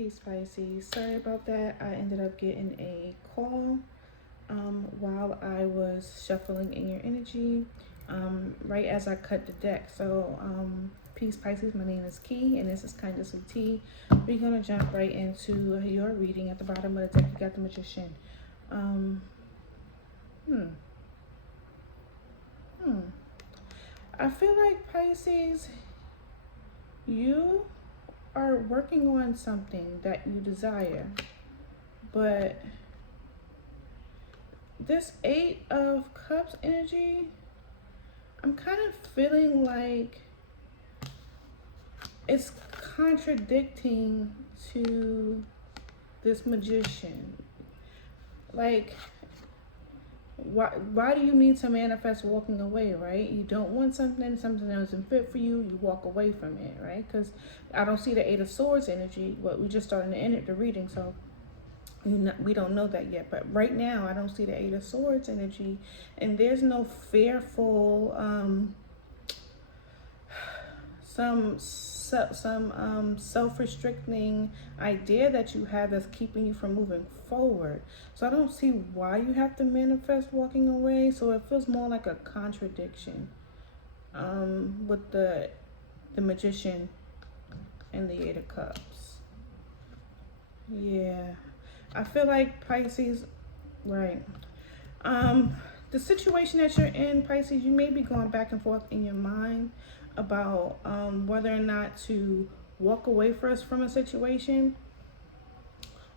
Peace, Pisces. Sorry about that. I ended up getting a call while I was shuffling in your energy right as I cut the deck. So, Peace, Pisces. My name is Key, and this is Kindness with T. We're going to jump right into your reading. At the bottom of the deck, you got the Magician. I feel like, Pisces, you are working on something that you desire, but this Eight of Cups energy, I'm kind of feeling like it's contradicting to this Magician. Like, why do you need to manifest walking away, right? You don't want something that doesn't fit for you, you walk away from it, right? Because I don't see the Eight of Swords energy, but we just started to end the reading, so we don't know that yet. But right now, I don't see the Eight of Swords energy, and there's no fearful, some self-restricting idea that you have that's keeping you from moving forward. So I don't see why you have to manifest walking away. So it feels more like a contradiction with the Magician and the Eight of Cups. Yeah, I feel like, Pisces, right? The situation that you're in, Pisces, you may be going back and forth in your mind about whether or not to walk away first from a situation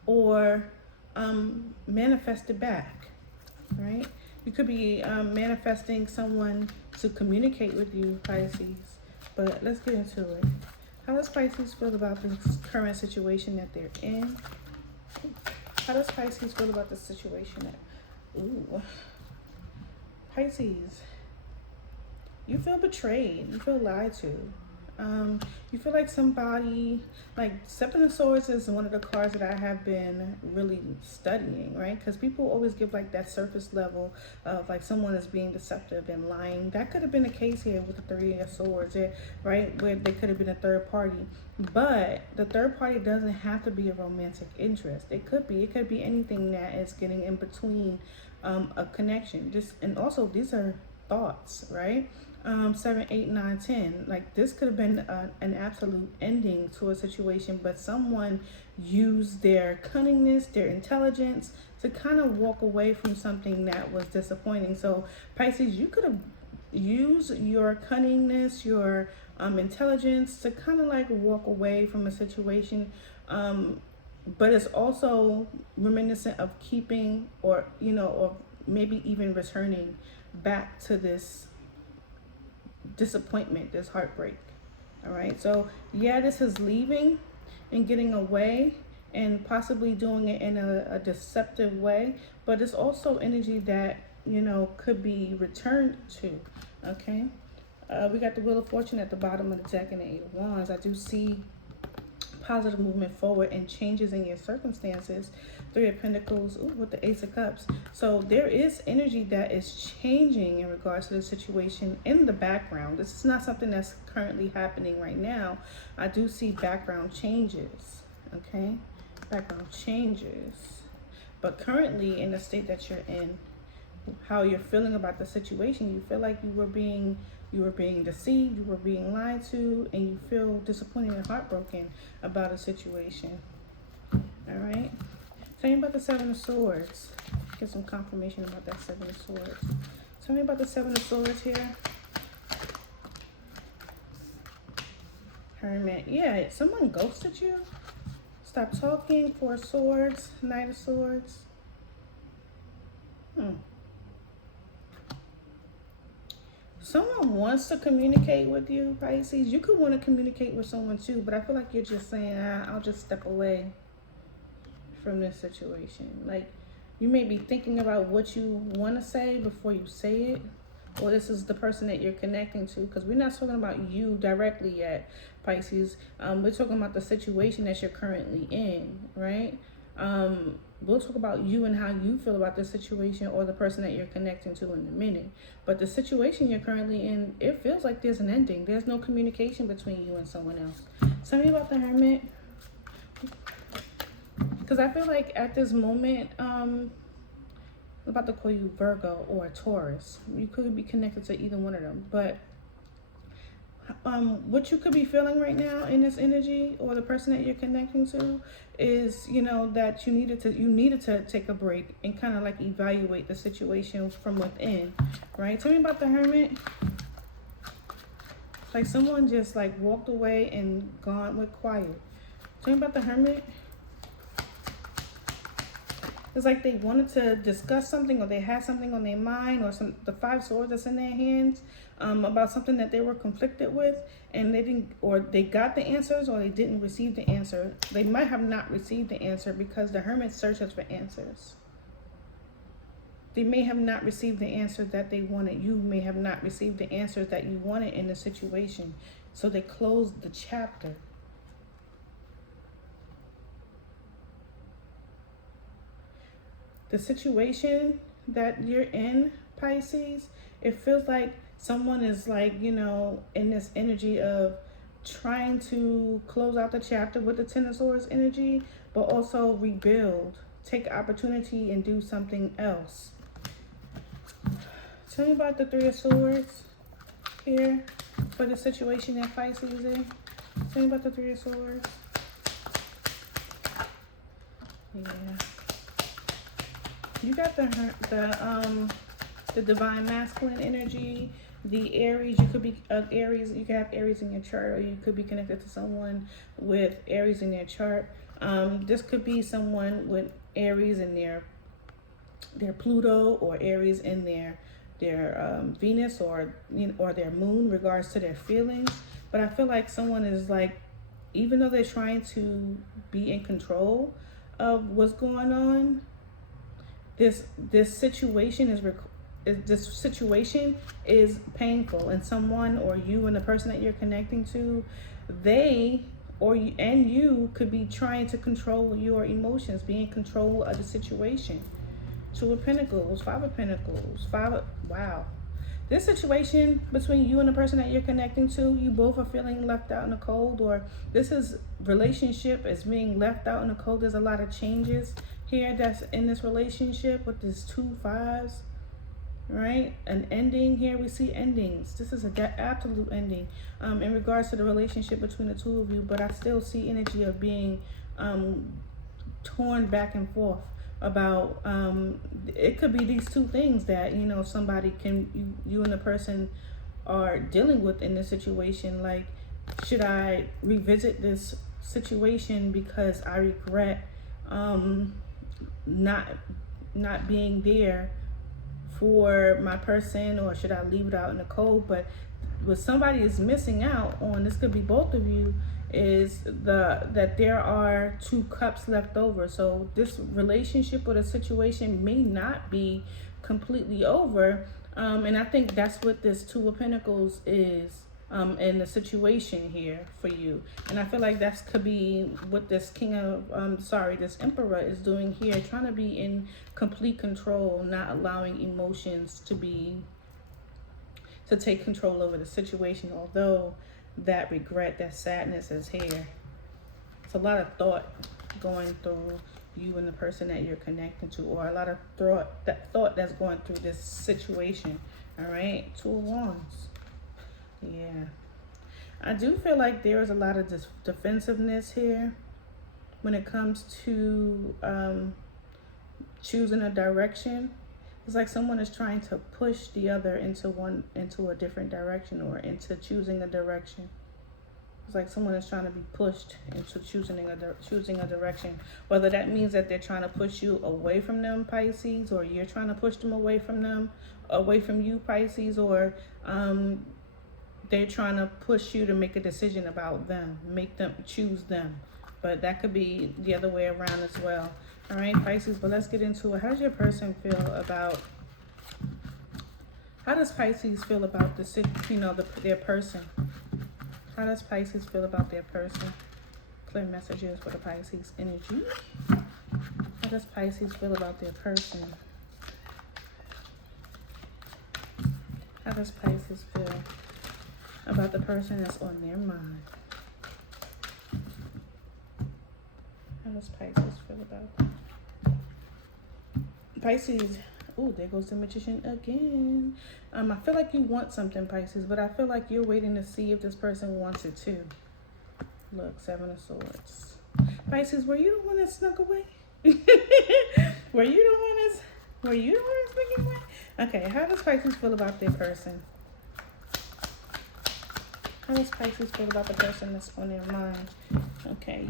or manifest it back, right? You could be manifesting someone to communicate with you, Pisces, but let's get into it. How does Pisces feel about this current situation that they're in? How does Pisces feel about the situation that... Ooh. Pisces, you feel betrayed. You feel lied to. You feel like somebody, like Seven of Swords is one of the cards that I have been really studying, right? Because people always give like that surface level of like someone is being deceptive and lying. That could have been the case here with the Three of Swords, right? Where they could have been a third party. But the third party doesn't have to be a romantic interest. It could be anything that is getting in between a connection. And also these are thoughts, right? 7, 8, 9, 10. Like this could have been an absolute ending to a situation, but someone used their cunningness, their intelligence to kind of walk away from something that was disappointing. So Pisces, you could have used your cunningness, your intelligence to kind of like walk away from a situation. But it's also reminiscent of keeping or maybe even returning back to this disappointment, this heartbreak. All right, so yeah, this is leaving and getting away and possibly doing it in a deceptive way, but it's also energy that could be returned to. Okay, we got the Wheel of Fortune at the bottom of the deck and the Eight of Wands. I do see positive movement forward and changes in your circumstances. Three of Pentacles, with the Ace of Cups. So there is energy that is changing in regards to the situation in the background. This is not something that's currently happening right now. I do see background changes, okay? Background changes. But currently in the state that you're in, how you're feeling about the situation, you feel like you were being deceived, you were being lied to, and you feel disappointed and heartbroken about a situation. All right. Tell me about the Seven of Swords. Get some confirmation about that Seven of Swords. Tell me about the Seven of Swords here. Hermit. Yeah, someone ghosted you. Stop talking. Four of Swords. Knight of Swords. Someone wants to communicate with you, Pisces. You could want to communicate with someone too, but I feel like you're just saying, I'll just step away from this situation. Like, you may be thinking about what you want to say before you say it, or this is the person that you're connecting to, because we're not talking about you directly yet, Pisces. We're talking about the situation that you're currently in, right? We'll talk about you and how you feel about the situation or the person that you're connecting to in a minute. But the situation you're currently in, it feels like there's an ending. There's no communication between you and someone else. Tell me about the Hermit. Because I feel like at this moment, I'm about to call you Virgo or Taurus. You could be connected to either one of them. But what you could be feeling right now in this energy, or the person that you're connecting to, is, you know, that you needed to take a break and kind of like evaluate the situation from within, right? Tell me about the Hermit. Like someone just like walked away and gone with quiet. Tell me about the Hermit. It's like they wanted to discuss something, or they had something on their mind, or the Five Swords that's in their hands, about something that they were conflicted with, and they didn't, or they got the answers, or they didn't receive the answer. They might have not received the answer, because the Hermit searches for answers. They may have not received the answer that they wanted. You may have not received the answers that you wanted in the situation. So they closed the chapter. The situation that you're in, Pisces, it feels like someone is like, you know, in this energy of trying to close out the chapter with the Ten of Swords energy, but also rebuild, take opportunity and do something else. Tell me about the Three of Swords here for the situation that Pisces is in. Tell me about the Three of Swords. Yeah. You got the divine masculine energy, the Aries. You could be Aries. You could have Aries in your chart, or you could be connected to someone with Aries in their chart. This could be someone with Aries in their Pluto, or Aries in their Venus, or, you know, or their moon, regards to their feelings. But I feel like someone is like, even though they're trying to be in control of what's going on, this situation is painful, and someone, or you and the person that you're connecting to, they or you, and you could be trying to control your emotions, be in control of the situation. Two of Pentacles, Five of Pentacles, wow. This situation between you and the person that you're connecting to, you both are feeling left out in the cold, or this is relationship is being left out in the cold. There's a lot of changes here that's in this relationship with these 2 5s, right? An ending here. We see endings. This is an absolute ending in regards to the relationship between the two of you, but I still see energy of being torn back and forth about it could be these two things that, you know, somebody can, you and the person are dealing with in this situation. Like, should I revisit this situation because I regret not being there for my person, or should I leave it out in the cold? But what somebody is missing out on, this could be both of you, is that there are 2 cups left over. So this relationship or the situation may not be completely over, and I think that's what this 2 of Pentacles is in the situation here for you. And I feel like that could be what this this Emperor is doing here, trying to be in complete control, not allowing emotions to take control over the situation. Although that regret, that sadness is here. It's a lot of thought going through you and the person that you're connecting to, or a lot of thought that's going through this situation. All right, 2 of Wands. Yeah, I do feel like there is a lot of defensiveness here when it comes to choosing a direction. It's like someone is trying to push the other into a different direction, or into choosing a direction. It's like someone is trying to be pushed into choosing a direction. Whether that means that they're trying to push you away from them, Pisces, or you're trying to push them away from you, Pisces, or they're trying to push you to make a decision about them, make them choose them. But that could be the other way around as well. All right, Pisces, but let's get into it. How does your person feel about, how does Pisces feel about their person? How does Pisces feel about their person? Clear messages for the Pisces energy. How does Pisces feel about their person? How does Pisces feel about the person that's on their mind? How does Pisces feel about that? Pisces, oh, there goes the Magician again. I feel like you want something, Pisces, but I feel like you're waiting to see if this person wants it too. Look, Seven of Swords. Pisces, were you the one that snuck away? Were you the one that's sneaking away? Okay, how does Pisces feel about their person? How does Pisces feel about the person that's on their mind? Okay,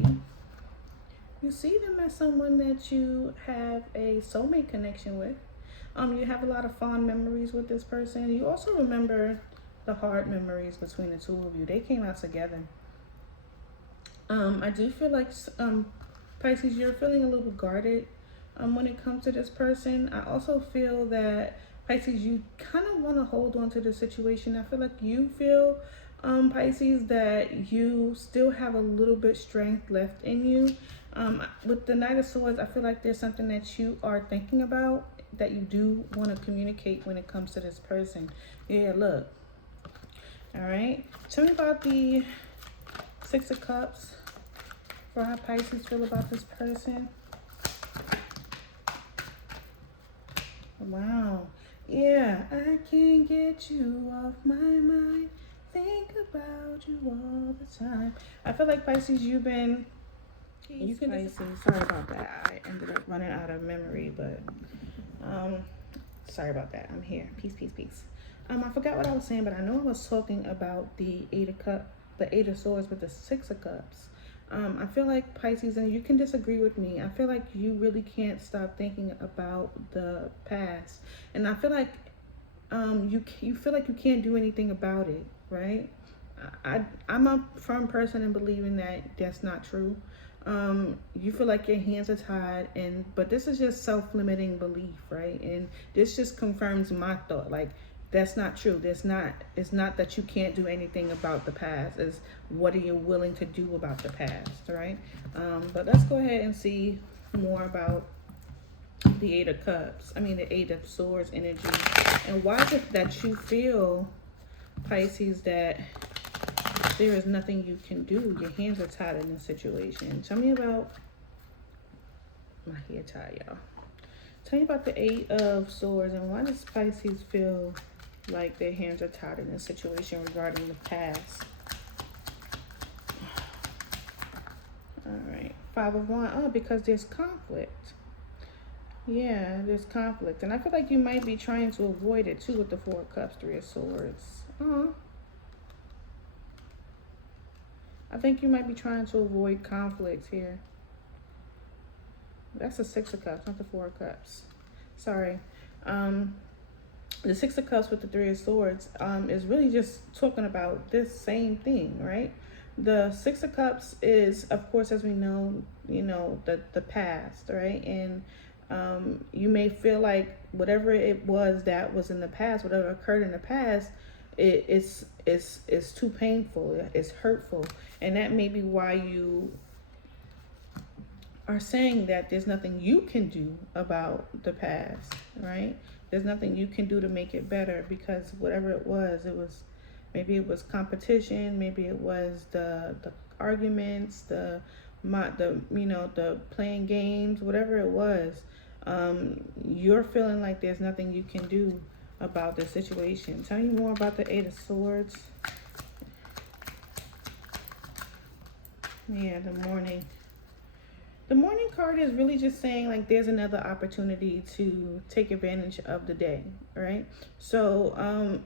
you see them as someone that you have a soulmate connection with. You have a lot of fond memories with this person. You also remember the hard memories between the two of you. They came out together. I do feel like Pisces, you're feeling a little guarded when it comes to this person. I also feel that Pisces, you kind of want to hold on to the situation. I feel like you feel, Pisces, that you still have a little bit strength left in you. With the Knight of Swords, I feel like there's something that you are thinking about that you do want to communicate when it comes to this person. Yeah, look. All right. Tell me about the Six of Cups for how Pisces feel about this person. Wow. Yeah, I can't get you off my mind. Think about you all the time. I feel like Pisces, you've been... You can Pisces. Sorry about that. I ended up running out of memory, but sorry about that. I'm here. Peace, peace, peace. I forgot what I was saying, but I know I was talking about the Eight of Swords with the Six of Cups. I feel like Pisces, and you can disagree with me, I feel like you really can't stop thinking about the past. And I feel like you feel like you can't do anything about it, right? I'm a firm person in believing that that's not true. You feel like your hands are tied, but this is just self-limiting belief, right? And this just confirms my thought. Like, that's not true. It's not that you can't do anything about the past. It's what are you willing to do about the past, right? But let's go ahead and see more about the Eight of Cups. The Eight of Swords energy. And why is it that you feel, Pisces, that there is nothing you can do? Your hands are tied in this situation. Tell me about my hair tie, y'all. Tell me about the Eight of Swords and why does Pisces feel like their hands are tied in this situation regarding the past? All right, Five of Wands. Oh, because there's conflict. Yeah, there's conflict. And I feel like you might be trying to avoid it too with the Four of Cups, Three of Swords. I think you might be trying to avoid conflict here. That's the Six of Cups, not the Four of Cups. Sorry. The Six of Cups with the Three of Swords is really just talking about this same thing, right? The Six of Cups is, of course, as we know, the past, right? And you may feel like whatever it was that was in the past, whatever occurred in the past, it's too painful, it's hurtful, and that may be why you are saying that there's nothing you can do about the past, right? There's nothing you can do to make it better because whatever it was maybe it was competition, maybe it was the arguments, the playing games, whatever it was. You're feeling like there's nothing you can do about the situation. Tell me more about the Eight of Swords. Yeah, the Morning. The Morning card is really just saying like there's another opportunity to take advantage of the day, right? So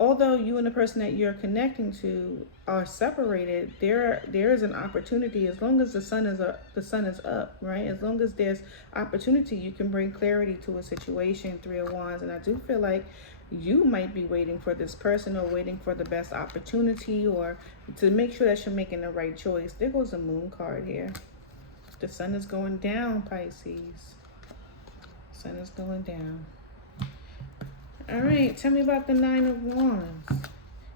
although you and the person that you're connecting to are separated, there is an opportunity. As long as the sun is up, right? As long as there's opportunity, you can bring clarity to a situation. Three of Wands. And I do feel like you might be waiting for this person or waiting for the best opportunity or to make sure that you're making the right choice. There goes the Moon card here. The sun is going down, Pisces. Sun is going down. All right, tell me about the Nine of Wands.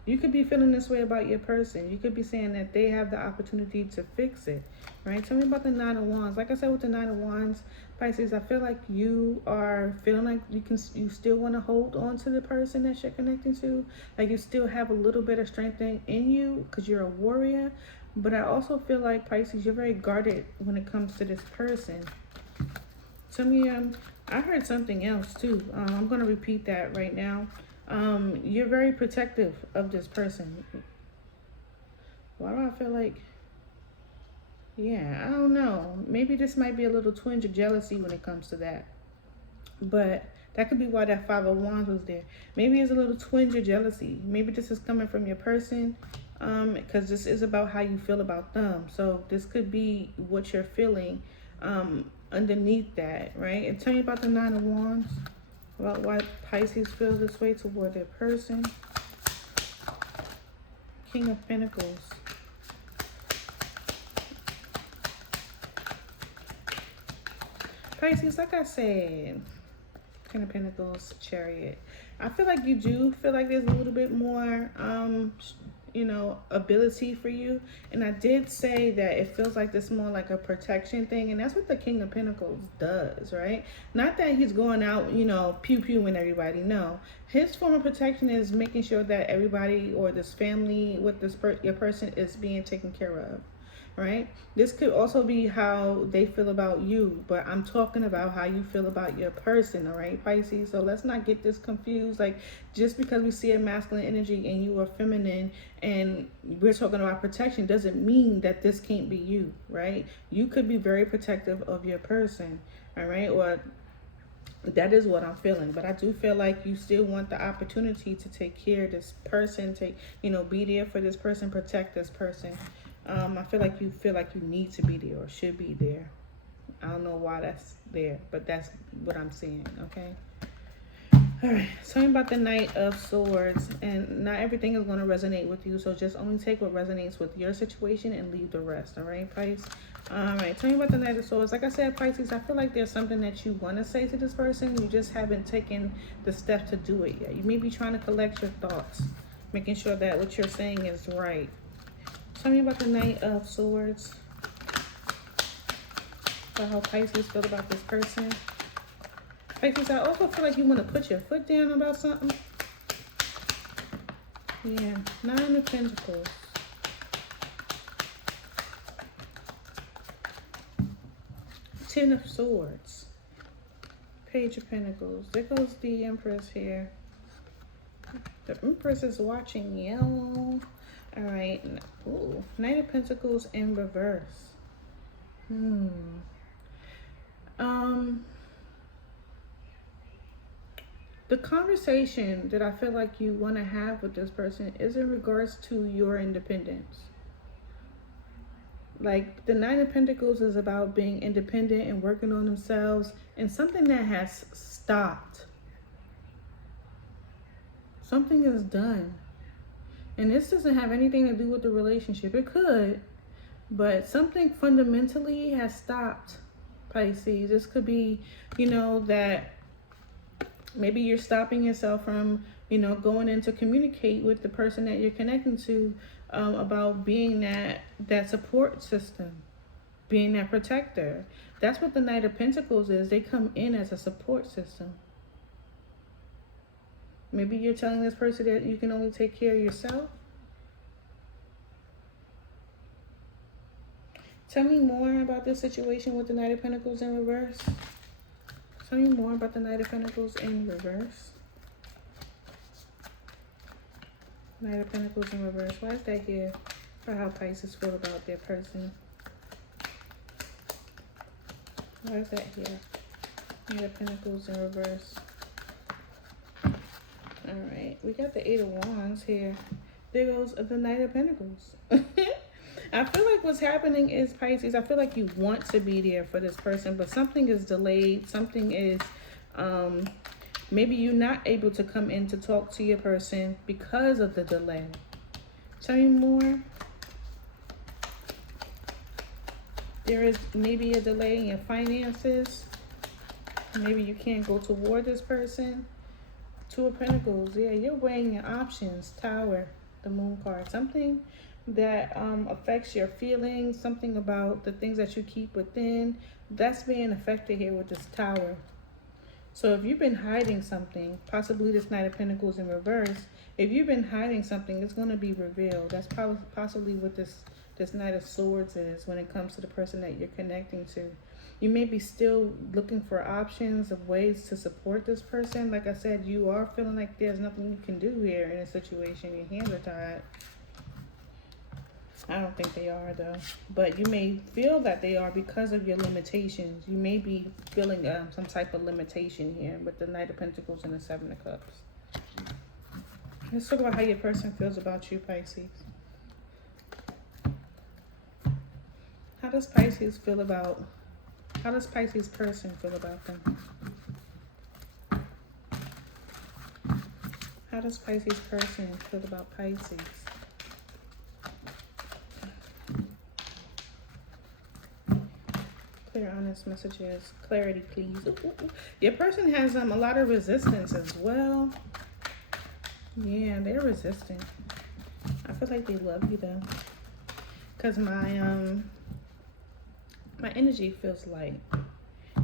You could be feeling this way about your person. You could be saying that they have the opportunity to fix it, right? Tell me about the Nine of Wands. Like I said with the Nine of Wands, Pisces, I feel like you are feeling like you still want to hold on to the person that you're connecting to. Like you still have a little bit of strength in you because you're a warrior. But I also feel like, Pisces, you're very guarded when it comes to this person. Tell me, I heard something else too. I'm gonna repeat that right now. You're very protective of this person. Why do I feel like, yeah, I don't know. Maybe this might be a little twinge of jealousy when it comes to that. But that could be why that Five of Wands was there. Maybe it's a little twinge of jealousy. Maybe this is coming from your person, because this is about how you feel about them. So this could be what you're feeling underneath that, right? And tell me about the Nine of Wands, about why Pisces feels this way toward their person. King of Pentacles. Pisces, like I said, King of Pentacles, Chariot. I feel like you do feel like there's a little bit more, ability for you. And I did say that it feels like this more like a protection thing. And that's what the King of Pentacles does, right? Not that he's going out, pew-pewing everybody. No. His form of protection is making sure that everybody or this family with your person is being taken care of. Right? This could also be how they feel about you, but I'm talking about how you feel about your person, all right, Pisces? So let's not get this confused. Like, just because we see a masculine energy and you are feminine and we're talking about protection doesn't mean that this can't be you, right? You could be very protective of your person, all right? Or that is what I'm feeling, but I do feel like you still want the opportunity to take care of this person, be there for this person, protect this person. I feel like you need to be there or should be there. I don't know why that's there, but that's what I'm seeing, okay? All right, tell me about the Knight of Swords. And not everything is going to resonate with you, so just only take what resonates with your situation and leave the rest, all right, Pisces? All right, tell me about the Knight of Swords. Like I said, Pisces, I feel like there's something that you want to say to this person. You just haven't taken the step to do it yet. You may be trying to collect your thoughts, making sure that what you're saying is right. Tell me about the Knight of Swords. About how Pisces feel about this person. Pisces, I also feel like you want to put your foot down about something. Yeah, Nine of Pentacles. Ten of Swords. Page of Pentacles. There goes the Empress here. The Empress is watching yellow. All right. Ooh, Knight of Pentacles in reverse. The conversation that I feel like you want to have with this person is in regards to your independence. Like, the Nine of Pentacles is about being independent and working on themselves, and something that has stopped. Something is done. And this doesn't have anything to do with the relationship. It could, but something fundamentally has stopped, Pisces. This could be, that maybe you're stopping yourself from, going in to communicate with the person that you're connecting to about being that support system, being that protector. That's what the Knight of Pentacles is. They come in as a support system. Maybe you're telling this person that you can only take care of yourself. Tell me more about this situation with the Knight of Pentacles in reverse. Tell me more about the Knight of Pentacles in reverse. Knight of Pentacles in reverse. Why is that here? For how Pisces feel about their person. Why is that here? Knight of Pentacles in reverse. Alright, we got the Eight of Wands here. There goes the Knight of Pentacles. I feel like what's happening is, Pisces, I feel like you want to be there for this person, but something is delayed. Something is, maybe you're not able to come in to talk to your person because of the delay. Tell me more. There is maybe a delay in your finances. Maybe you can't go toward this person. Two of Pentacles. Yeah, you're weighing your options. Tower, the Moon card. Something that affects your feelings. Something about the things that you keep within. That's being affected here with this Tower. So if you've been hiding something, possibly this Knight of Pentacles in reverse, if you've been hiding something, it's going to be revealed. That's possibly what this this Knight of Swords is when it comes to the person that you're connecting to. You may be still looking for options of ways to support this person. Like I said, you are feeling like there's nothing you can do here in a situation. Your hands are tied. I don't think they are, though. But you may feel that they are because of your limitations. You may be feeling some type of limitation here with the Knight of Pentacles and the Seven of Cups. Let's talk about how your person feels about you, Pisces. How does Pisces feel about... How does Pisces person feel about them? How does Pisces person feel about Pisces? Clear, honest messages. Clarity, please. Ooh, ooh, ooh. Your person has a lot of resistance as well. Yeah, they're resistant. I feel like they love you though, because my energy feels light.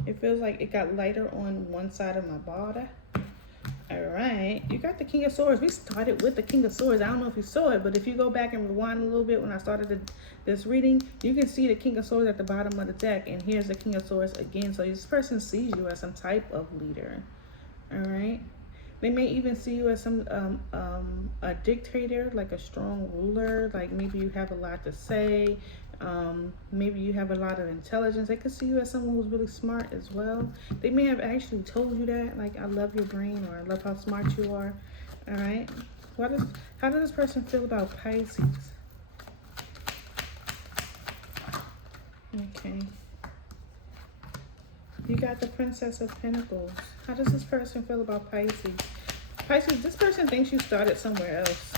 It feels like it got lighter on one side of my body. All right, you got the King of Swords. We started with the King of Swords. I don't know if you saw it, but if you go back and rewind a little bit when I started this reading, you can see the King of Swords at the bottom of the deck, and here's the King of Swords again. So this person sees you as some type of leader. All right. They may even see you as some a dictator, like a strong ruler. Like maybe you have a lot to say. Maybe you have a lot of intelligence. They could see you as someone who's really smart as well. They may have actually told you that, like, I love your brain, or I love how smart you are. All right. How does this person feel about Pisces? Okay. You got the Princess of Pentacles. How does this person feel about Pisces? Pisces, this person thinks you started somewhere else.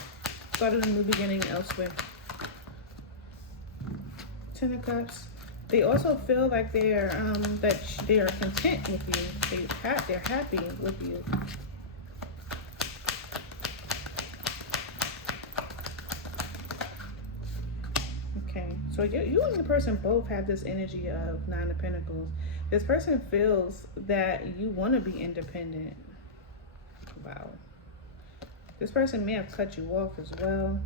Started a new beginning elsewhere. Ten of Cups. They also feel like they're that they are content with you. They're happy with you. Okay, so you and the person both have this energy of Nine of Pentacles. This person feels that you want to be independent. Wow. This person may have cut you off as well.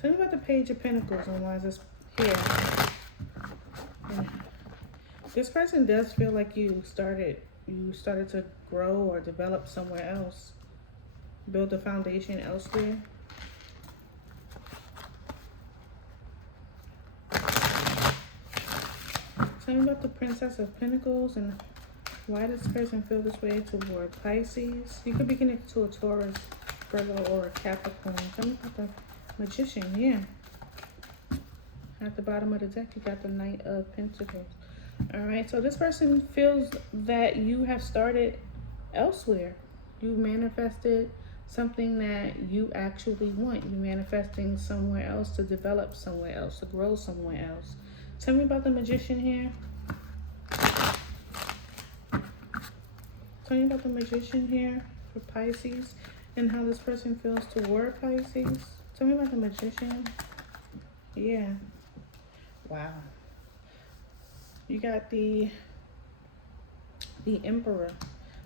Tell me about the Page of Pentacles and why is this here? Yeah. This person does feel like you started to grow or develop somewhere else. Build a foundation elsewhere. Tell me about the Princess of Pentacles and why does this person feel this way toward Pisces? You could be connected to a Taurus, Virgo, or a Capricorn. Tell me about the Magician. Yeah. At the bottom of the deck, you got the Knight of Pentacles. All right. So this person feels that you have started elsewhere. You manifested something that you actually want. You're manifesting somewhere else, to develop somewhere else, to grow somewhere else. Tell me about the Magician here. Tell me about the Magician here for Pisces and how this person feels toward Pisces. Tell me about the Magician. Yeah. Wow. You got the Emperor.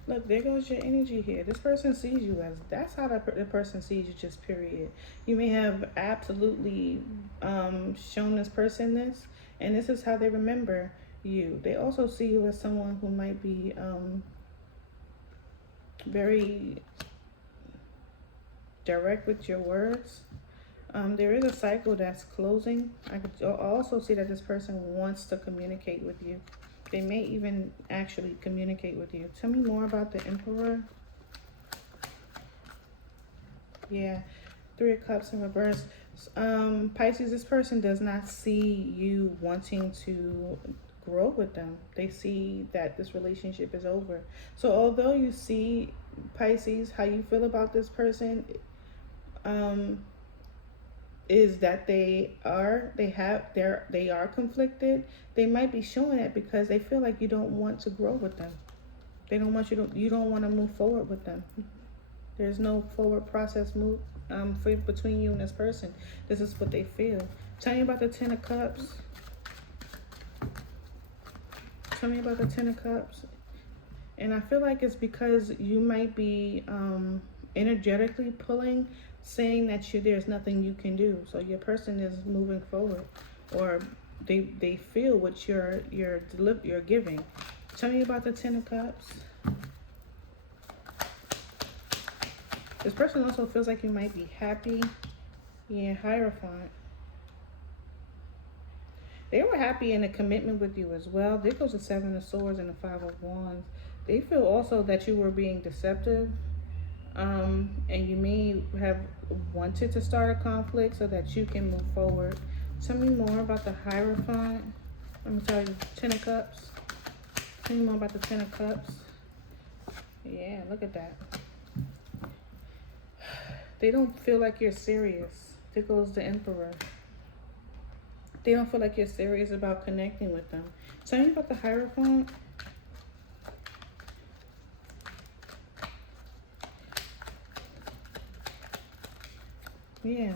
Look, there goes your energy here. This person sees you as, that's how the person sees you, just period. You may have absolutely shown this person this, and this is how they remember you. They also see you as someone who might be very direct with your words. There is a cycle that's closing. I could also see that this person wants to communicate with you. They may even actually communicate with you. Tell me more about the Emperor. Yeah, Three of Cups in reverse. Pisces, this person does not see you wanting to grow with them. They see that this relationship is over. So although you see, Pisces, how you feel about this person is that they are conflicted. They might be showing it because they feel like you don't want to grow with them. They don't want you don't want to move forward with them. There's no forward process between you and this person. This is what they feel. Tell me about the Ten of Cups. Tell me about the Ten of Cups. And I feel like it's because you might be energetically pulling saying that there's nothing you can do. So your person is moving forward, or they feel what you're giving. Tell me about the Ten of Cups. This person also feels like you might be happy. Yeah, Hierophant. They were happy in a commitment with you as well. There goes the Seven of Swords and the Five of Wands. They feel also that you were being deceptive. And you may have wanted to start a conflict so that you can move forward. Tell me more about the Hierophant. Let me tell you, Ten of Cups. Tell me more about the Ten of Cups. Yeah, look at that. They don't feel like you're serious. There goes the Emperor. They don't feel like you're serious about connecting with them. Tell me about the Hierophant. Yeah.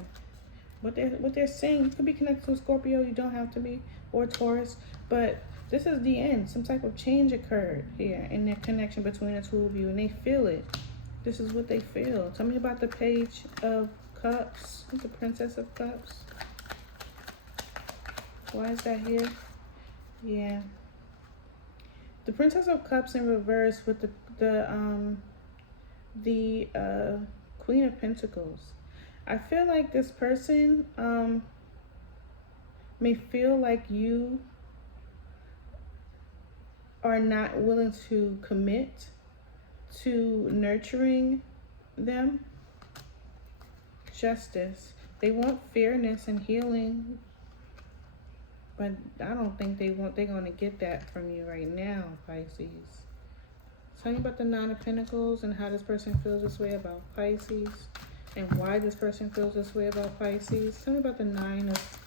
What they're saying, you could be connected to a Scorpio, you don't have to be, or Taurus, but this is the end. Some type of change occurred here in their connection between the two of you, and they feel it. This is what they feel. Tell me about the Page of Cups. The Princess of Cups. Why is that here? Yeah. The Princess of Cups in reverse with the Queen of Pentacles. I feel like this person may feel like you are not willing to commit to nurturing them. Justice. They want fairness and healing, but I don't think they're going to get that from you right now, Pisces. Tell me about the Nine of Pentacles and how this person feels this way about Pisces, and why this person feels this way about Pisces. Tell me about the Nine of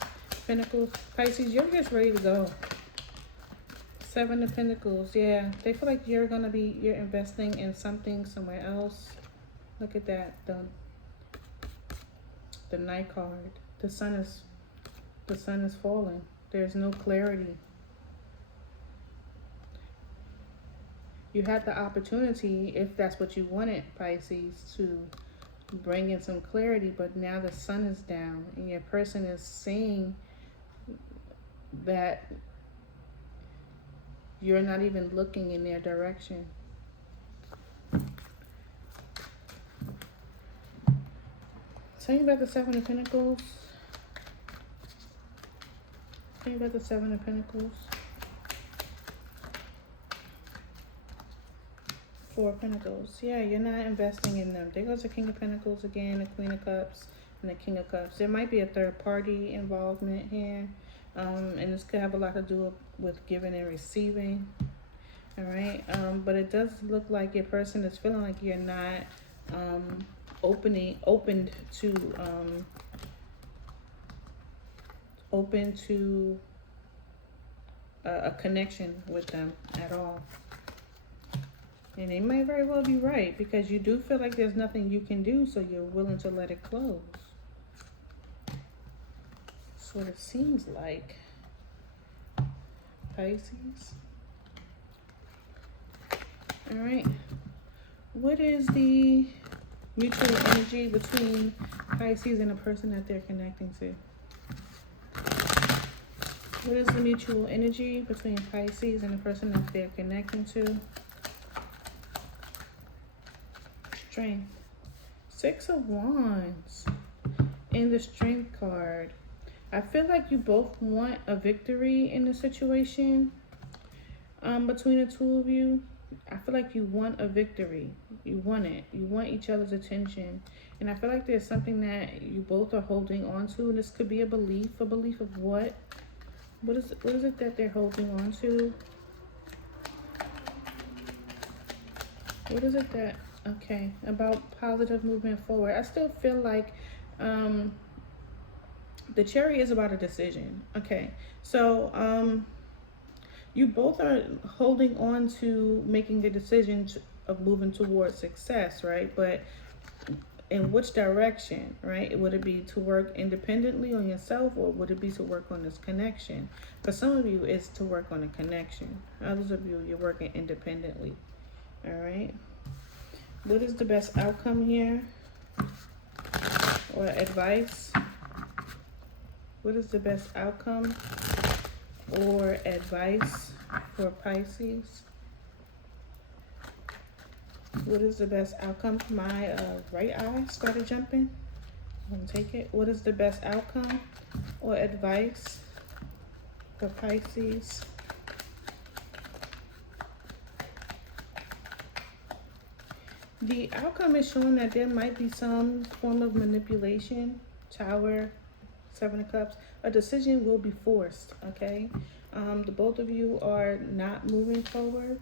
Pentacles. Pisces, you're just ready to go. Seven of Pentacles. Yeah, they feel like you're investing in something somewhere else. Look at that. The Knight card. The sun is falling. There's no clarity. You had the opportunity, if that's what you wanted, Pisces, to bring in some clarity, but now the sun is down and your person is saying that you're not even looking in their direction. Tell me about the Seven of Pentacles. Tell me about the Seven of Pentacles. Four of Pentacles. Yeah, you're not investing in them. There goes the King of Pentacles again, the Queen of Cups, and the King of Cups. There might be a third party involvement here. And this could have a lot to do with giving and receiving. All right. But it does look like your person is feeling like you're not open to a connection with them at all. And they might very well be right, because you do feel like there's nothing you can do, so you're willing to let it close. That's what it seems like, Pisces. All right. What is the mutual energy between Pisces and the person that they're connecting to? What is the mutual energy between Pisces and the person that they're connecting to? Strength. Six of Wands and the Strength card. I feel like you both want a victory in the situation between the two of you. I feel like you want a victory. You want it. You want each other's attention. And I feel like there's something that you both are holding on to. This could be a belief of what? What is it that they're holding on to? What is it that, okay, about positive movement forward? I still feel like the Chariot is about a decision. Okay, so you both are holding on to making a decision of moving towards success, right? But in which direction, right? Would it be to work independently on yourself, or would it be to work on this connection? For some of you, it's to work on a connection. Others of you, you're working independently. All right. What is the best outcome here? or advice? What is the best outcome or advice for Pisces? What is the best outcome? My right eye started jumping. I'm going to take it. What is the best outcome or advice for Pisces? The outcome is showing that there might be some form of manipulation. Tower, Seven of Cups. A decision will be forced, okay? The both of you are not moving forward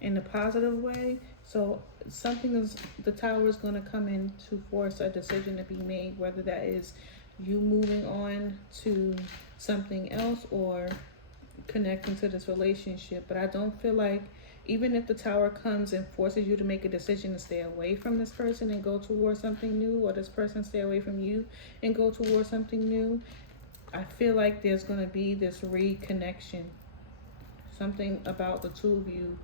in a positive way. So the Tower is going to come in to force a decision to be made, whether that is you moving on to something else or connecting to this relationship. But I don't feel like, even if the Tower comes and forces you to make a decision to stay away from this person and go towards something new, or this person stay away from you and go towards something new, I feel like there's going to be this reconnection. Something about the two of you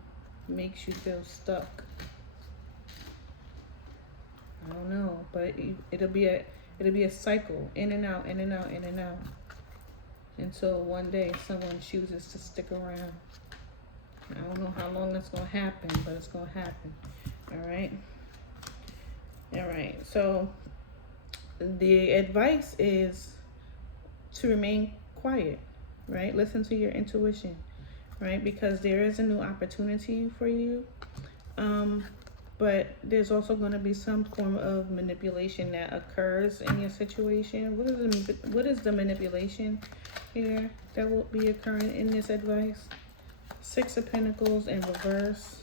makes you feel stuck. I don't know, but it'll be a cycle, in and out, in and out, in and out, until one day someone chooses to stick around. I don't know how long that's going to happen, but it's going to happen. All right. So the advice is to remain quiet, right? Listen to your intuition, right? Because there is a new opportunity for you. But there's also going to be some form of manipulation that occurs in your situation. What is the manipulation here that will be occurring in this advice? Six of Pentacles in reverse,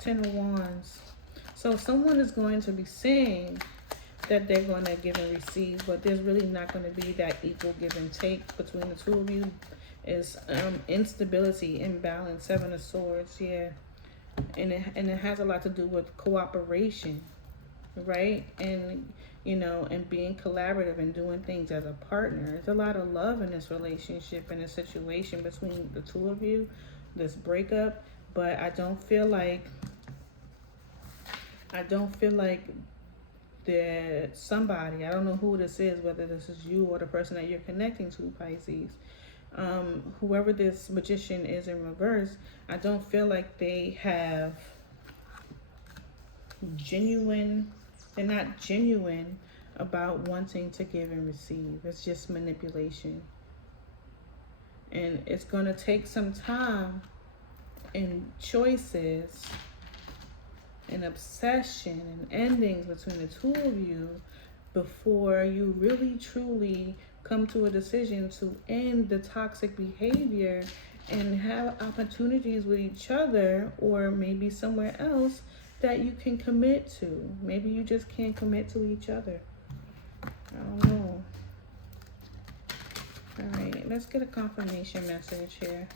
10 of Wands. So someone is going to be saying that they're going to give and receive, but there's really not going to be that equal give and take between the two of you. Is instability, imbalance, Seven of Swords, yeah. And it has a lot to do with cooperation, right? And and being collaborative and doing things as a partner. There's a lot of love in this relationship and this situation between the two of you, this breakup. But I don't feel like that somebody, I don't know who this is, whether this is you or the person that you're connecting to, Pisces. Whoever this magician is in reverse, I don't feel like they have they're not genuine about wanting to give and receive. It's just manipulation. And it's going to take some time and choices and obsession and endings between the two of you before you really truly come to a decision to end the toxic behavior and have opportunities with each other, or maybe somewhere else that you can commit to. Maybe you just can't commit to each other. I don't know. All right, let's get a confirmation message here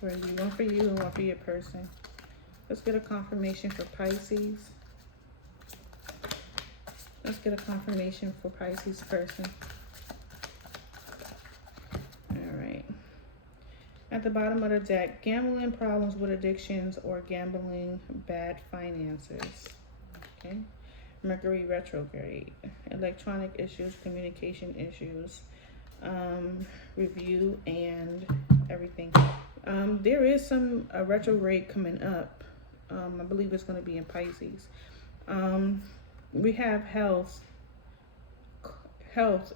for you. One for you and one for your person. Let's get a confirmation for Pisces. Let's get a confirmation for Pisces person. All right. At the bottom of the deck, gambling problems with addictions or gambling bad finances. Okay. Mercury retrograde. Electronic issues, communication issues, review and everything. There is some retrograde coming up. I believe it's going to be in Pisces. We have health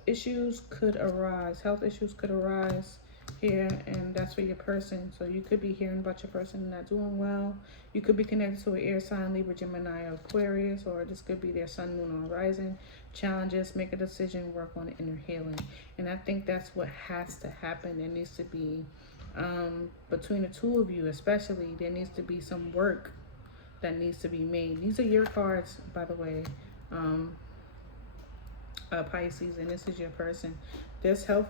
issues could arise. Health issues could arise here, and that's for your person. So you could be hearing about your person not doing well. You could be connected to an air sign, Libra, Gemini, or Aquarius, or this could be their sun, moon, or rising. Challenges, make a decision, work on inner healing. And I think that's what has to happen. There needs to be, between the two of you especially, there needs to be some work that needs to be made. These are your cards, by the way, Pisces, and this is your person. This health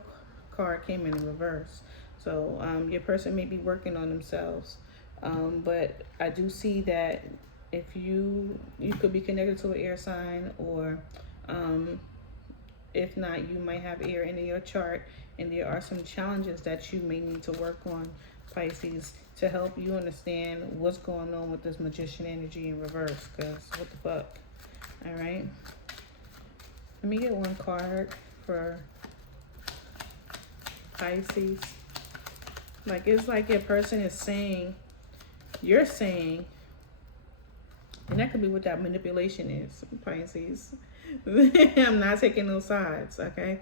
card came in reverse. So your person may be working on themselves. But I do see that if you could be connected to an air sign, or if not, you might have air in your chart, and there are some challenges that you may need to work on, Pisces, to help you understand what's going on with this magician energy in reverse, because what the fuck. All right. Let me get one card for Pisces. Like, it's like your person is saying, you're saying, and that could be what that manipulation is, Pisces. I'm not taking no sides, okay?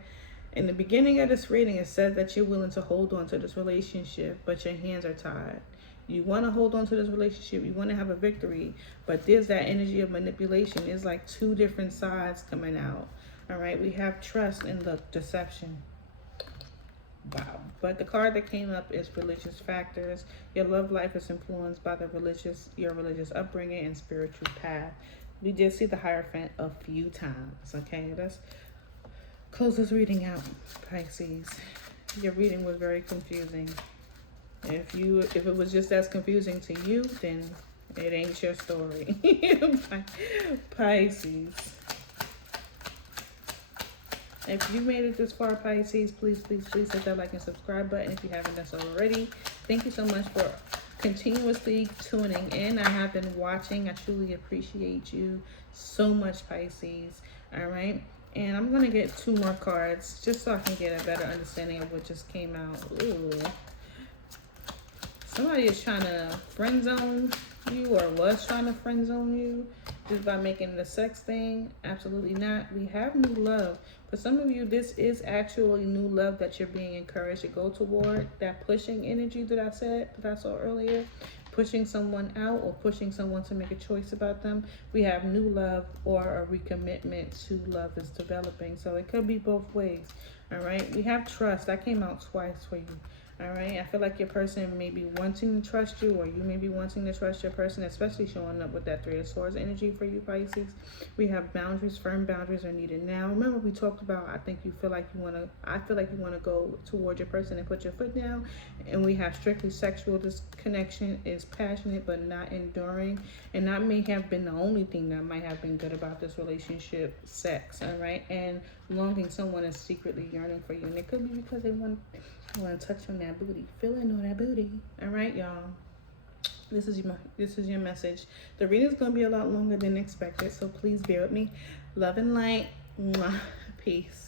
In the beginning of this reading, it says that you're willing to hold on to this relationship, but your hands are tied. You want to hold on to this relationship. You want to have a victory, but there's that energy of manipulation. There's like two different sides coming out. All right, we have trust and the deception. Wow. But the card that came up is religious factors. Your love life is influenced by your religious upbringing and spiritual path. We did see the Hierophant a few times. Okay, let's close this reading out, Pisces. Your reading was very confusing. If it was just as confusing to you, then it ain't your story. Pisces. If you made it this far, Pisces, please hit that like and subscribe button if you haven't done so already. Thank you so much for continuously tuning in. I have been watching. I truly appreciate you so much, Pisces. All right. And I'm going to get 2 more cards just so I can get a better understanding of what just came out. Ooh. Somebody is trying to friend zone you, or was trying to friend zone you just by making it a sex thing. Absolutely not. We have new love. For some of you, this is actually new love that you're being encouraged to go toward. That pushing energy that I saw earlier, pushing someone out or pushing someone to make a choice about them. We have new love or a recommitment to love is developing. So it could be both ways. All right. We have trust. That came out twice for you. All right, I feel like your person may be wanting to trust you, or you may be wanting to trust your person, especially showing up with that 3 of Swords energy for you, Pisces. We have boundaries. Firm boundaries are needed now. Remember, we talked about, I feel like you want to go toward your person and put your foot down. And we have strictly sexual. This connection is passionate but not enduring. And that may have been the only thing that might have been good about this relationship, sex, all right? And longing, someone is secretly yearning for you. And it could be because they want to touch on that booty, feeling on that booty. All right, y'all. This is your message. The reading is going to be a lot longer than expected, so please bear with me. Love and light. Mwah. Peace.